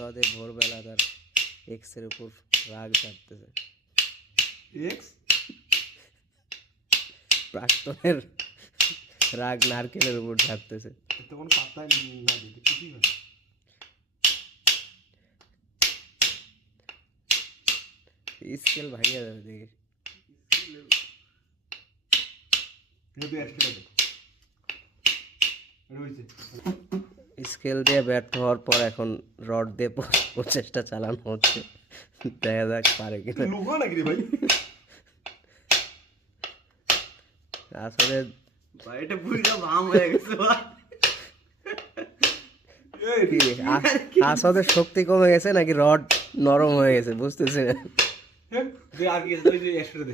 আসাদে ভোরবেলা তার এক্সের উপর রাগ চাপতেছে। এক্স প্রাক্তনের রাগ নারকেলের উপর ঝাড়তেছে। এতে কোনো পাত্তাই না দিতে কিছুই হয় স্কেল ভাঙিয়ে যাবে দেখি। তুই এক্সট্রা দে রয়েছে স্কেল দিয়ে ব্যর্থ হওয়ার পর এখন রড দিয়ে প্রচেষ্টা চালানো হচ্ছে, দেখা যাক পারে কিনা। লুকা নাকি রে ভাই আসলে ভাই এটা পুরো বাম হয়ে গেছে ভাই। কি আসাদের শক্তি কমে গেছে নাকি রড নরম হয়ে গেছে বুঝতেছি না। দে আর কি এক্সট্রা দে